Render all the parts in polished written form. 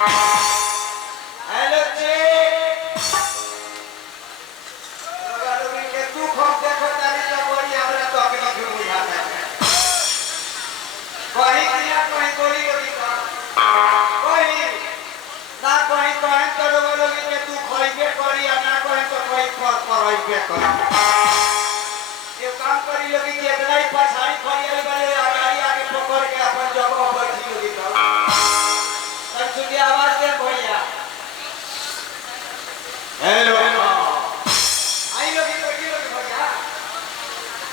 Hello check लोग के दुख हम देखो तारी तो बड़ी हमरा तो अपनी भी बुझाता है कहीं किया कहीं गोली लगी का कहीं ना कहीं कहीं तो लोग के दुख होइबे करी आ ना कहीं तो कहीं पर होइबे करी ये काम करी लोग के इतना ही पछाड़ी खड़ी वाले आगाड़ी आगे पकड़ के अपन जगह बैठी लोगी तो तब सुनिए आवाज दे भैया हेलो आई लोग बैठी लोग भैया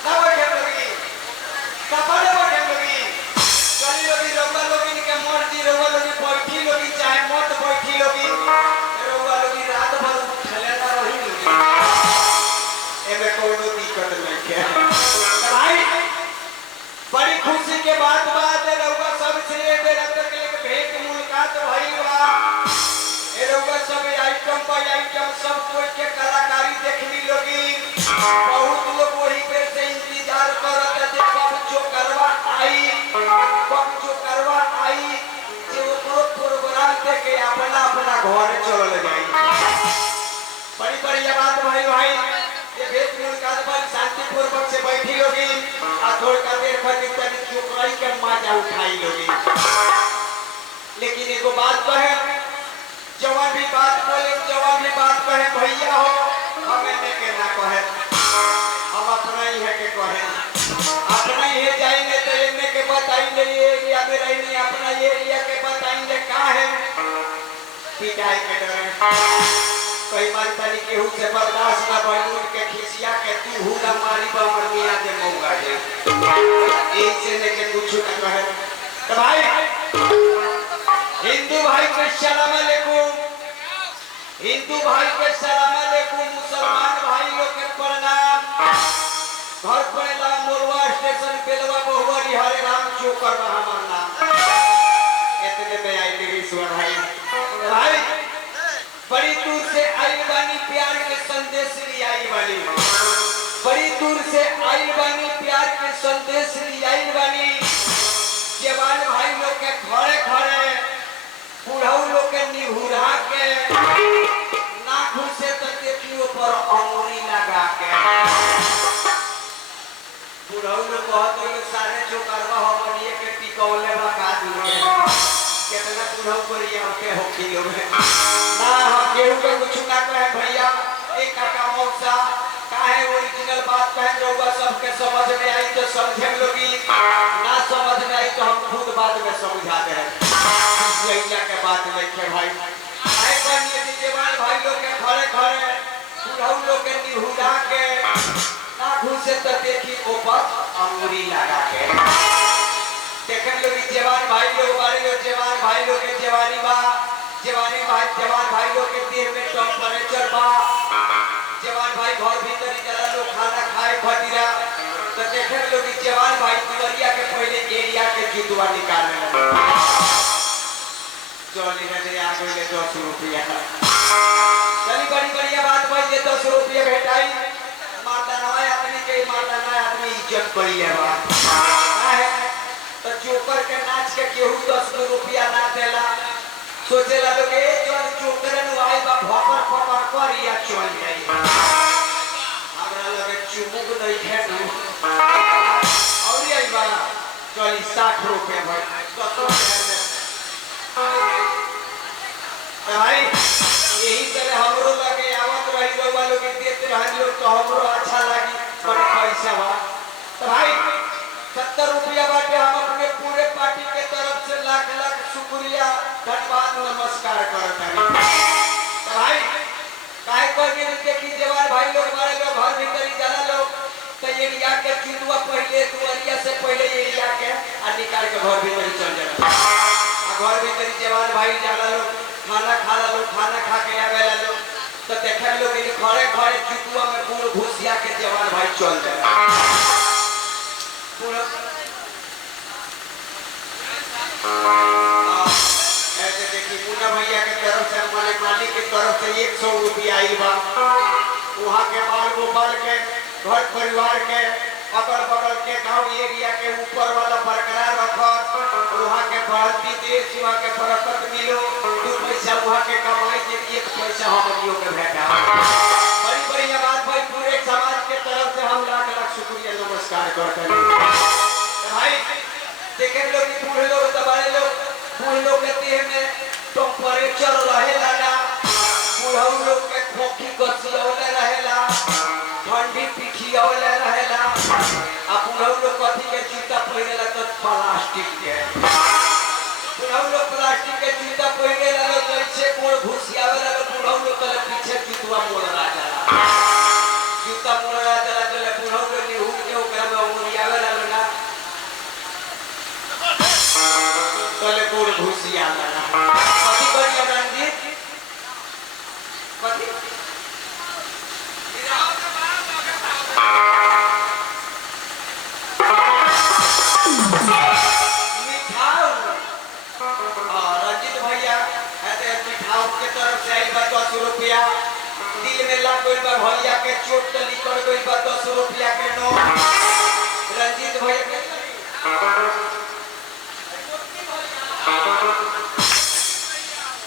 ना बैठे लोगी कपड़े बैठे लोगी चली लोगी रउआ लोगी के मर्जी रउआ लोगी बैठी लोगी चाहे मत बैठी लोगी रउआ लोगी रात भर खेले ना रही लोगी एमे कोनो दिक्कत नहीं है भाई बड़ी खुशी के बात रउआ सब श्रेय दे रत के भेंट मुलाकात भइल बा ए रउआ सब आइटम पर आइटम सब कोई के कलाकारी देखली लोगी बहुत लोग वही पे से इंतजार करत है कब जो करवा आई जे वो प्रोग्राम देखे अपना अपना घर चल जाई बड़ी बढ़िया बात भाई ये भेंट मुलाकात पर शांतिपूर्वक से बैठी लोगी आ थोड़ी देर खातिर तनी चुपराई के मजा उठाई लोगी लेकिन एगो बात कहे जवान भी बात बोले जवान भी बात कहे भैया हो हमें ने के ना कहे हम अपना ही है के कहे अपना ही है जाएंगे तो इनने के बताएंगे ये एरिया में रहने अपना ये एरिया के बताएंगे का है पिटाई के डरे कोई मानतानी केहू से बर्दाश्त ना भइल के खिसिया के तू हुला मारी बमर मिया दे मौका दे ऐसे ने के कुछ ना कहे तो भाई हिंदू भाई के सलाम अलैकुम हिंदू भाई के सलाम अलैकुम मुसलमान भाई लोग के प्रणाम घर पड़ेला मोरवा स्टेशन बेलवा बहुवरी हरे राम चोकर बा हमर नाम इतने में आई ईश्वर भाई बड़ी दूर से आई बानी प्यार के संदेश ली आई बानी बड़ी दूर से आई बानी प्यार के संदेश ली आई बानी जवान भाई लोग के घरे घरे बुढ़ऊ लोग के निहुरा के नाक से तो देखियो पर अंगुरी लगा के बुढ़ऊ लोग बहुत लोग सारे जो करवा हो बनिए के टिकौले बका दिए कितना बुढ़ऊ करिए के हो किलो में ना हम केहू के कुछ ना कहे भैया एक काका मौसा काहे ओरिजिनल बात कहे रउआ सबके समझ में आई तो समझे लोगी ना समझ में आई तो हम खुद बाद में समझा दे यही के बात लेके भाई काहे बनिए जवान भाई लोग के घरे घरे बुढ़ऊ लोग के निहुरा के ना घुसे तो देखी ऊपर अंगुरी लगा के देखन लोग जवान भाई लोग बारे लोग जवान भाई लोग के जवानी बा जवान भाई लोग के देह में टेम्परेचर बा जवान भाई घर भीतर जरा लोग खाना खाए खतिरा तो देखन लोग जवान भाई दुवरिया के पहले एरिया के जुतवा निकालने लगे चली रे आ गइले 10 रुपया चली बड़ी बढ़िया बात भाई ये 10 रुपया भेटाई मर्दाना आदमी इज्जत करिए बा काहे तो जोकर के नाच के केहू 10 रुपया ना देला सोचेला लोग ए चल जोकर नु आई बा भकर पकर करिया चल जाई हमरा लगे चुमुक नहीं खेनु और आई बा चली 60 रुपया भाई 10 रुपया भाई यही तरह हमरो लगे आवत रही रउआ लोग देते रहन लोग तो हमरो अच्छा लागी बड़ा पैसा बा तो भाई 70 रुपया बाटे हम अपने पूरे पार्टी के तरफ से लाख लाख शुक्रिया धन्यवाद नमस्कार करत हनी तो भाई काहे कोई नहीं देखी जवान भाई लोग बड़े लोग घर भीतर जाला लोग तो एरिया के चुनवा पहले दुवरिया से पहले एरिया के आ निकाल के घर भीतर चल जाला घर भीतर जवान भाई जाला लोग खाना खा के आवेला लोग तो देखे लोग इन घरे घरे चुटुआ में पूरा घुसिया के जवान भाई चल जाए पूरा ऐसे देखिए मुन्ना भैया के तरफ से हमारे मालिक की तरफ से 100 रुपया आई बा वहाँ के बाल गोपाल के घर परिवार के अगल बगल के गांव एरिया के ऊपर वाला बरकरार रखो वहाँ के बढ़ती देश वहाँ के बरकत मिलो एक पैसा हमनियों के भेटा। बड़ी बढ़िया बात भाई, पूरे समाज के तरफ से हम लाख लाख शुक्रिया नमस्कार करते हैं भाई। देखे लोग बूढ़े लोग दबाए लोग, बूढ़े लोग कहते हैं टेम्परेचर रहेला ना, बूढ़ा लोग के खोखी गसियौले रहेला, ठंडी पिठियौले रहेला, आ बूढ़ा लोग कथी के जूता पहिरेला तो प्लास्टिक के, बूढ़ा लोग प्लास्टिक के जूता पहिरेला लोग कैसे गोड़ घुसियावेला लोग, बूढ़ा लोग के पीछे जूतवा मोड़ला जाला, जूता मोड़ला जाला चले बूढ़ा लोग निहुर के ओकरा में उड़ियावेला लोग ना चले गोड़ घुसियाला ना। कथी करिया रंजीत कथी रंजीत भैया मिठाऊ के तरफ से आई बा 10 रुपया, दिल में लग गई बा भैया के चोट तो निकल गई बा 10 रुपया के नोट। रंजीत भैया के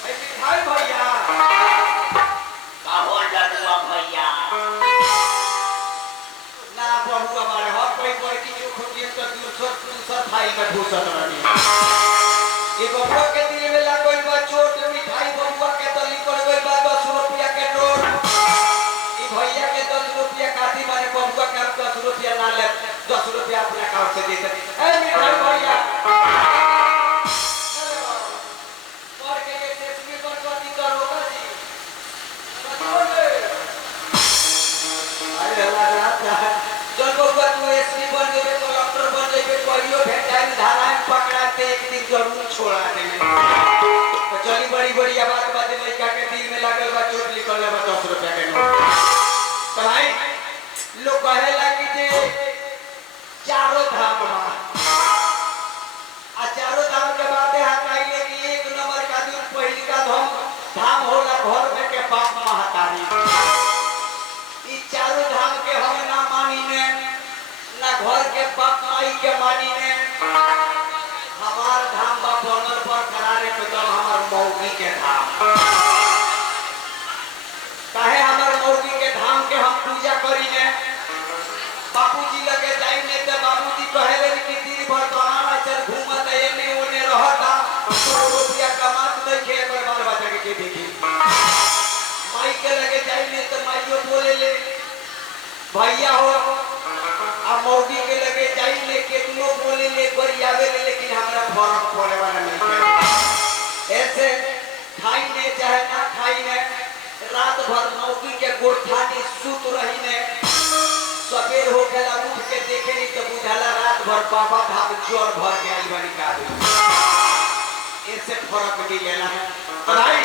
मिठाई भैया काहो डरुआ भैया ना बहुआ मारे हर कोई कोई की जो खुदियत तो दूसर भाई का घुसत रहनी। ये बबुआ के दिल में लग गई बा चोट, मिठाई बबुआ के तली पड़ गई बा 10 रुपया के नोट। ई भैया के 10 रुपया काटी मारे बबुआ के 10 रुपया ना ले, 10 रुपया अपने अकाउंट से दे दे। ए मिठाई भैया और के टेस्टी पर कथी करोगा जी बोले अरे लगा चल बबुआ तू एसपी बन जेबे, कलेक्टर बन जेबे, कहियो भेटाई धारा में पकड़ाते एक दिन जरूर छोड़ा देबे। तो चली बड़ी बढ़िया बात बात लड़का के दिल में लागल बा चोट निकल बा 10 रुपया के नोट। तो भाई लोग कहेला कि जे चारों धाम बा, आ चारों धाम के बाते हटाइले कि एक नंबर का दिन पहिल का धाम होला घर में के बाप महतारी। ई चारों धाम के हम ना मानी ने, ना घर के बाप माई के मानी ने। हमार धाम बा बनल बरकरार एकदम हमार मौगी के धाम। काहे हमार मौगी के धाम के हम पूजा करी ने, बाबूजी लगे जाई ने ते बाबूजी कहेले कि दिन भर बनाना चल घूमत एने ओने रहता, रुपया कमात नहीं के एक बार बच्चा के देखी। माई के लगे जाई ने तो माईयो बोले ले भैया हो, आ मौगी के लगे जाई ले केतनो बोले ले बरियावे ले, लेकिन हमरा फर्क पड़े वाला नहीं है। ऐसे खाई ने चाहे ना खाई ने, रात भर मौगी के गोरखानी सूत रही ने, सवेर हो गया उठ के देखे नहीं तो बुझाला रात भर बाबा धाम जोर भर के आई बनी का। इससे फर्क मिलेला है भाई।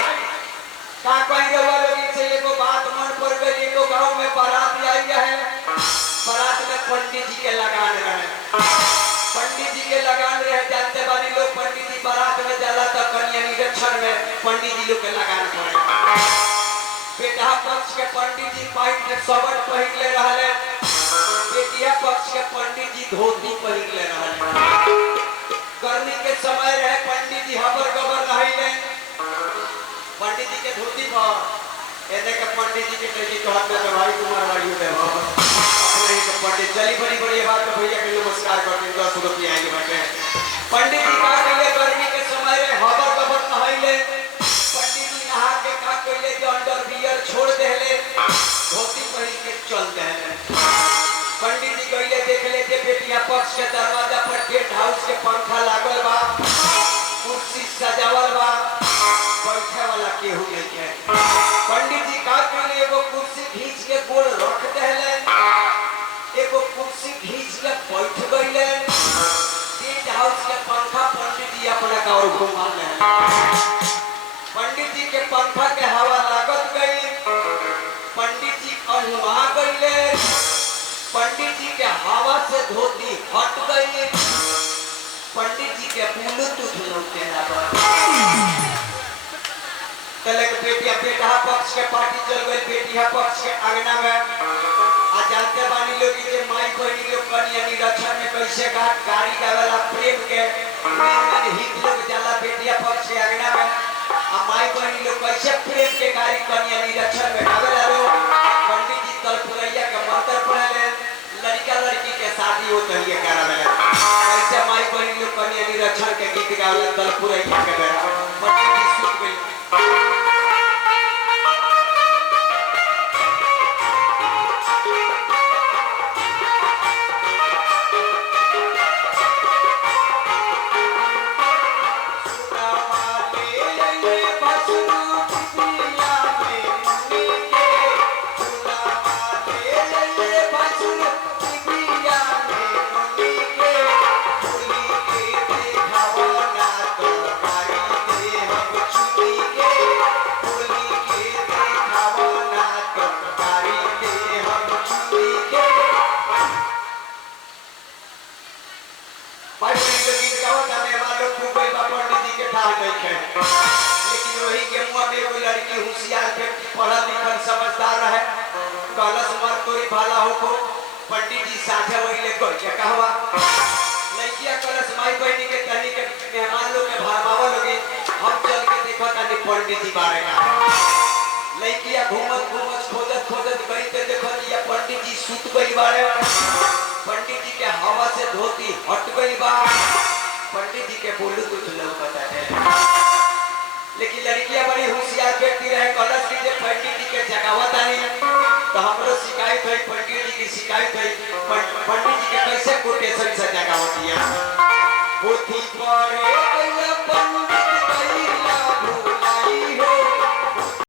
का कहीं वालों से एगो बात मन पड़ गई, एगो गांव में बारात आई है, बारात में पंडित जी के लगान रहे, पंडित जी के लगान रहे। जानते बानी लोग पंडित जी बारात में जाला तो कन्या निरीक्षण में पंडित जी लोग के लगान पड़े। बेटा पक्ष के पंडित जी पैंट शर्ट पहिन ले रहले, बेटिया पक्ष के पंडित जी धोती पहिन ले रहले। गर्मी के समय रहे, पंडित जी हबर गबर नहाइले, पंडित जी के धोती पर एने के पंडित जी के टेकी कहत में भाई कुमार वाली दे हो अपने के पंडित चली बड़ी बड़ी बात भैया के नमस्कार करते 10 रुपया आगे बैठे। पंडित जी का कहे गर्मी के समय रे हबर गबर नहाइले, पंडित जी नहा के का कइले जे अंडरवियर छोड़ देले, धोती पहिन के चल देले। पंडित जी कइले देख ले जे बेटिया पक्ष के दरवाजा पर टेंट हाउस के पंखा लागल बा, कुर्सी सजावल बा, बैठे वाला केहू नहीं है। पंडित जी का कइले एगो कुर्सी खींच के गोल रख देले, एगो कुर्सी खींच के बैठ गइले, टेंट हाउस के पंखा पंडित जी अपना का और घुमा ले। पंडित जी के पंखा के हवा लागत गई, पंडित जी अहुआ गइले, पंडित जी के हवा से धोती हट गई, पंडित जी के ब्लूटूथ लौटे लगा। कल के बेटा पक्ष के पार्टी चल गई, बेटिया पक्ष के अंगना में। आ जानते बानी लोग के माई बहनी लोग कन्या निरीक्षण में कैसे गाड़ी गावेला प्रेम के हित लोग जाला बेटिया पक्ष के अंगना में। आ माई बहनी लोग कैसे प्रेम के गाड़ी कन्या निरक्षर में गावेला लो पंडित जी तलपुरैया के मंत्र पढ़ले लड़का लड़की के शादी होत है करावेला ऐसे माई बहन लोग कन्या निरक्षर के गीत गावेला तलपुरैया के बेरा पंडित जी सुत गइल लेकिन वही के मुंह में एगो लड़की होशियार के पढ़ल लिखल समझदार रहे कलश मर तोरी भाला होको पंडित जी साझा वही ले कर के कहवा लड़किया कलश माई बहनी के तनी के मेहमान लोग के भरमावा लोगे हम चल के देखो तनी पंडित जी बारे का लड़किया घूमत घूमत खोजत गई ते देखो ये पंडित जी सुत गई बारे पंडित जी के हवा से धोती हट गई बा पंडित जी के बोलू कुछ लोग बताते लेकिन लड़कियां बड़ी होशियार व्यक्ति रहे कलश की जब पंडित जी के जगावत आई तो हमरो शिकायत हुई पंडित जी की शिकायत हुई पंडित जी के कैसे कोटेशन से जगावत दिया पोथी पढ़े पंडित